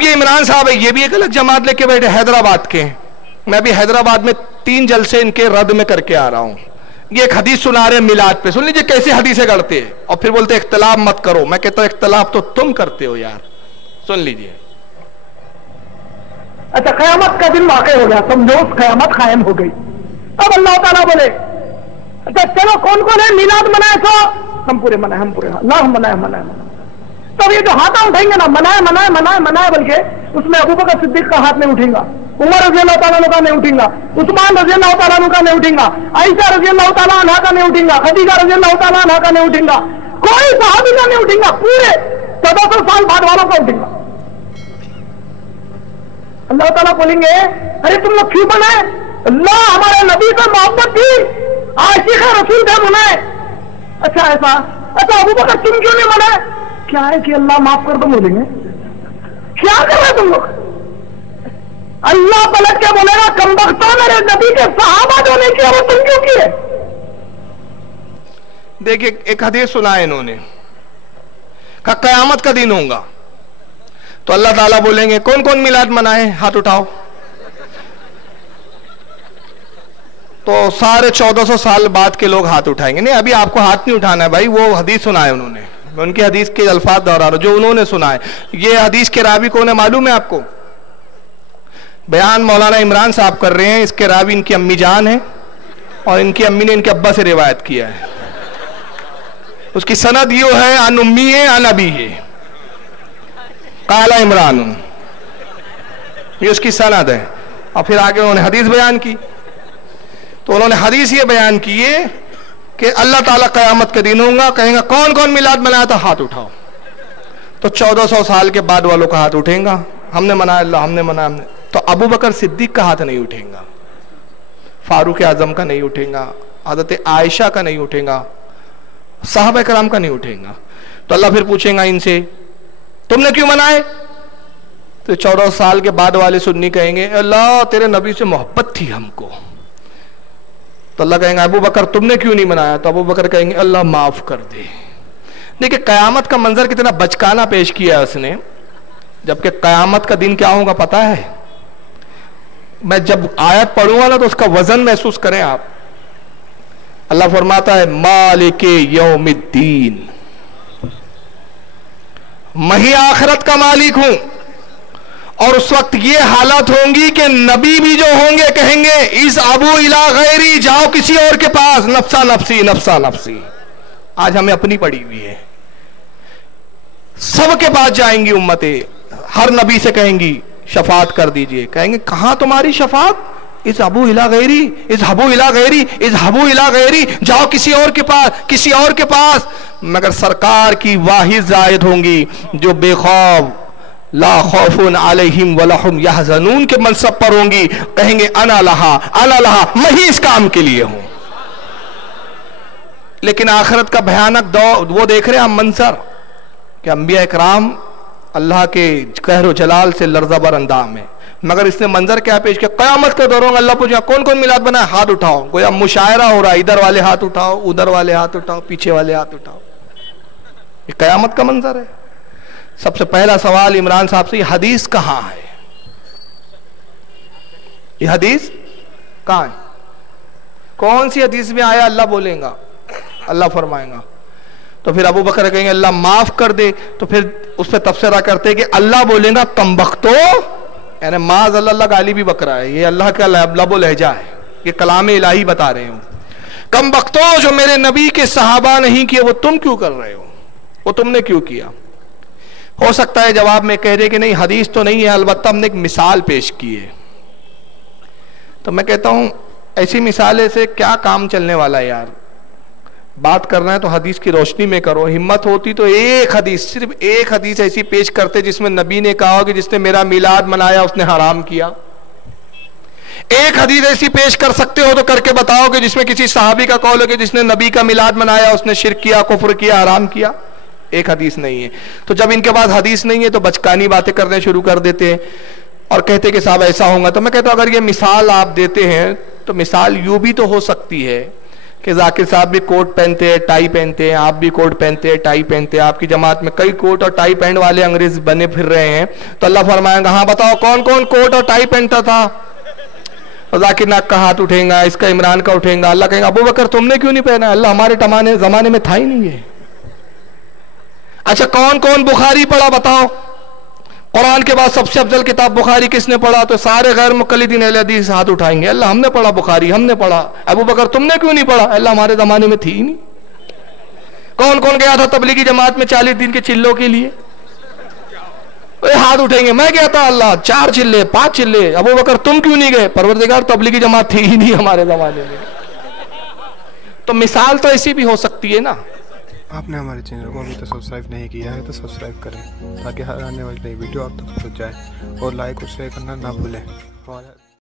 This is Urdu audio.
اب یہ عمران صاحب ہے، یہ بھی ایک الگ جماعت لے کے بیٹھے، حیدرآباد کے ہیں. میں بھی حیدرآباد میں 3 جلسے ان کے رد میں کر کے آ رہا ہوں. یہ ایک حدیث سنا رہے ہیں میلاد پہ، سن لیجئے کیسی حدیثیں گڑتے ہیں، اور پھر بولتے اختلاف مت کرو. میں کہتا ہوں اختلاف تو تم کرتے ہو یار. سن لیجئے. اچھا، قیامت کا دن واقع ہو گیا، سمجھو قیامت قائم ہو گئی. اب اللہ تعالیٰ بولے اچھا چلو کون کون ہے میلاد منائے؟ تو ہم پورے منائے، ہم پورے، اللہ منائے. تب یہ جو ہاتھ اٹھائیں گے نا، منائے بلکہ اس میں ابو بکر صدیق کا ہاتھ نہیں اٹھیں گا، عمر رضی اللہ تعالیٰ عنہ کا نہیں اٹھیں گا، عثمان رضی اللہ تعالیٰ عنہ کا نہیں اٹھیں گا، عائشہ رضی اللہ تعالیٰ عنہ کا نہیں اٹھیں گا، خدیجہ رضی اللہ تعالیٰ عنہ کا نہیں اٹھیں گا، کوئی صحابی کا نہیں اٹھیں گا، پورے 1400 سال بعد والوں کا اٹھیں گا. اللہ تعالیٰ بولیں گے ارے تم لوگ کیوں بنائے؟ اللہ ہمارے نبی سے محبت تھی، عاشق رسول تھے بنائے. اچھا ایسا، اچھا ابو بکر تم کیوں نہیں بنائے؟ کیا ہے کہ اللہ معاف کر دو بولیں گے. کیا کر رہے تم لوگ؟ اللہ پلٹ کے بولے گا کمبختوں میرے نبی کے صحابہ جو نہیں کیا وہ تم کیوں کیے؟ دیکھیں ایک حدیث سنا ہے انہوں نے، کہ قیامت کا دن ہوگا تو اللہ تعالیٰ بولیں گے کون کون میلاد منائے ہاتھ اٹھاؤ. تو سارے 1400 سال بعد کے لوگ ہاتھ اٹھائیں گے. نہیں ابھی آپ کو ہاتھ نہیں اٹھانا ہے بھائی، وہ حدیث سنا ہے انہوں نے، میں ان کی حدیث کے الفاظ دہرا رہا ہوں جو انہوں نے سنا ہے. یہ حدیث کے راوی کون ہے معلوم ہے آپ کو؟ بیان مولانا عمران صاحب کر رہے ہیں، اس کے راوی ان کی امی جان ہے، اور ان کی امی نے ان کے ابا سے روایت کیا ہے. اس کی سند یہ ہے ان امی ہے ان ابی ہے، قال عمران، یہ اس کی سند ہے. اور پھر آگے انہوں نے حدیث بیان کی. تو انہوں نے حدیث یہ بیان کی ہے کہ اللہ تعالیٰ قیامت کے دن ہوگا، کہیں گا کون کون میلاد منایا تھا ہاتھ اٹھاؤ. تو 1400 سال کے بعد والوں کا ہاتھ اٹھیں گا، ہم نے منایا اللہ، ہم نے منایا ہم نے. تو ابو بکر صدیق کا ہاتھ نہیں اٹھیں گا، فاروق اعظم کا نہیں اٹھیں گا، حضرت عائشہ کا نہیں اٹھیں گا، صحابہ کرام کا نہیں اٹھیں گا. تو اللہ پھر پوچھیں گا ان سے تم نے کیوں منائے؟ تو 14 سال کے بعد والے سنی کہیں گے اللہ تیرے نبی سے محبت تھی ہم کو. تو اللہ کہیں گے ابو بکر تم نے کیوں نہیں منایا؟ تو ابو بکر کہیں گے اللہ معاف کر دے. دیکھیں قیامت کا منظر کتنا بچکانہ پیش کیا ہے اس نے، جبکہ قیامت کا دن کیا ہوگا پتا ہے؟ میں جب آیت پڑھوں گا نا تو اس کا وزن محسوس کریں آپ. اللہ فرماتا ہے مالک یوم الدین، میں ہی آخرت کا مالک ہوں. اور اس وقت یہ حالت ہوں گی کہ نبی بھی جو ہوں گے کہیں گے اس ابو الی غیری، جاؤ کسی اور کے پاس، نفسا نفسی نفسا نفسی. آج ہمیں اپنی پڑی ہوئی ہے، سب کے پاس جائیں گی امتیں، ہر نبی سے کہیں گی شفاعت کر دیجئے. کہیں گے کہاں تمہاری شفاعت؟ اس ابو الی غیری، اس ابو الی غیری، اس ابو الی غیری، جاؤ کسی اور کے پاس، کسی اور کے پاس. مگر سرکار کی واحد زائد ہوں گی جو بے خوف لا خوف علیہم ولا هم یحزنون کے منصب پر ہوں گی. کہیں گے انا لہا انا لہا، میں ہی اس کام کے لیے ہوں. لیکن آخرت کا بھیانک وہ دیکھ رہے ہیں ہم منظر کہ انبیاء اکرام اللہ کے قہر و جلال سے لرزہ بر اندام ہے. مگر اس نے منظر کیا پیش کیا؟ قیامت کے دوروں اللہ پوچھا کون کون میلاد بنائے ہاتھ اٹھاؤ. گویا مشاعرہ ہو رہا ہے، ادھر والے ہاتھ اٹھاؤ، ادھر والے ہاتھ اٹھاؤ، پیچھے والے ہاتھ اٹھاؤ. یہ قیامت کا منظر ہے. سب سے پہلا سوال عمران صاحب سے، یہ حدیث کہاں ہے؟ یہ حدیث کہاں ہے؟ کون سی حدیث میں آیا؟ اللہ بولیں گا، اللہ فرمائیں گا. تو پھر ابو بکر کہیں گے اللہ معاف کر دے. تو پھر اس پہ تبصرہ کرتے کہ اللہ بولیں گا کم بختو، یعنی معاذ اللہ گالی بھی بکرا ہے، یہ اللہ کا لب و لہجہ ہے، یہ کلام الہی بتا رہے ہوں. کم بختو جو میرے نبی کے صحابہ نہیں کیے وہ تم کیوں کر رہے ہو، وہ تم نے کیوں کیا؟ ہو سکتا ہے جواب میں کہہ دے کہ نہیں حدیث تو نہیں ہے، البتہ ہم نے ایک مثال پیش کی ہے. تو میں کہتا ہوں ایسی مثالیں سے کیا کام چلنے والا ہے یار. بات کرنا ہے تو حدیث کی روشنی میں کرو. ہمت ہوتی تو ایک حدیث، صرف ایک حدیث ایسی پیش کرتے جس میں نبی نے کہا ہو کہ جس نے میرا میلاد منایا اس نے حرام کیا. ایک حدیث ایسی پیش کر سکتے ہو تو کر کے بتاؤ کہ جس میں کسی صحابی کا قول ہو کہ جس نے نبی کا میلاد منایا اس نے شرک کیا، کفر کیا، حرام کیا. ایک حدیث نہیں ہے. تو جب ان کے بعد حدیث نہیں ہے تو بچکانی باتیں کرنے شروع کر دیتے ہیں اور کہتے کہ صاحب ایسا ہوگا. تو میں کہتا ہوں اگر یہ مثال آپ دیتے ہیں تو مثال یوں بھی تو ہو سکتی ہے کہ ذاکر صاحب بھی کوٹ پہنتے ہیں ٹائی پہنتے ہیں, آپ بھی کوٹ پہنتے ہیں ٹائی پہنتے ہیں, آپ کی جماعت میں کئی کوٹ اور ٹائی پہننے والے انگریز بنے پھر رہے ہیں, تو اللہ فرمائیں گا ہاں بتاؤ کون کون کوٹ اور ٹائی پہنتا تھا؟ ذاکر ناک کا ہاتھ اٹھیں گا, اس کا عمران کا اٹھیں گا. اللہ کہیں گا ابو بکر تم نے کیوں نہیں پہنا؟ اللہ ہمارے زمانے میں تھا ہی نہیں ہے. اچھا کون کون بخاری پڑھا بتاؤ؟ قرآن کے بعد سب سے افضل کتاب بخاری کس نے پڑھا؟ تو سارے غیر مقلدین اہل حدیث ہاتھ اٹھائیں گے, اللہ ہم نے پڑھا بخاری, ہم نے پڑھا. ابو بکر تم نے کیوں نہیں پڑھا؟ اللہ ہمارے زمانے میں تھی ہی نہیں. کون کون گیا تھا تبلیغی جماعت میں 40 دن کے چلوں کے لیے؟ ہاتھ اٹھیں گے میں گیا تھا. اللہ 4 چلے 5 چلے. ابو بکر تم کیوں نہیں گئے؟ پروردگار تبلیغی جماعت تھی ہی نہیں ہمارے زمانے میں. تو مثال تو ایسی بھی ہو سکتی ہے نا. آپ نے ہمارے چینل کو ابھی تک سبسکرائب نہیں کیا ہے تو سبسکرائب کریں تاکہ ہر آنے والی نئی ویڈیو آپ تک پہنچ جائے, اور لائک اور شیئر کرنا نہ بھولیں.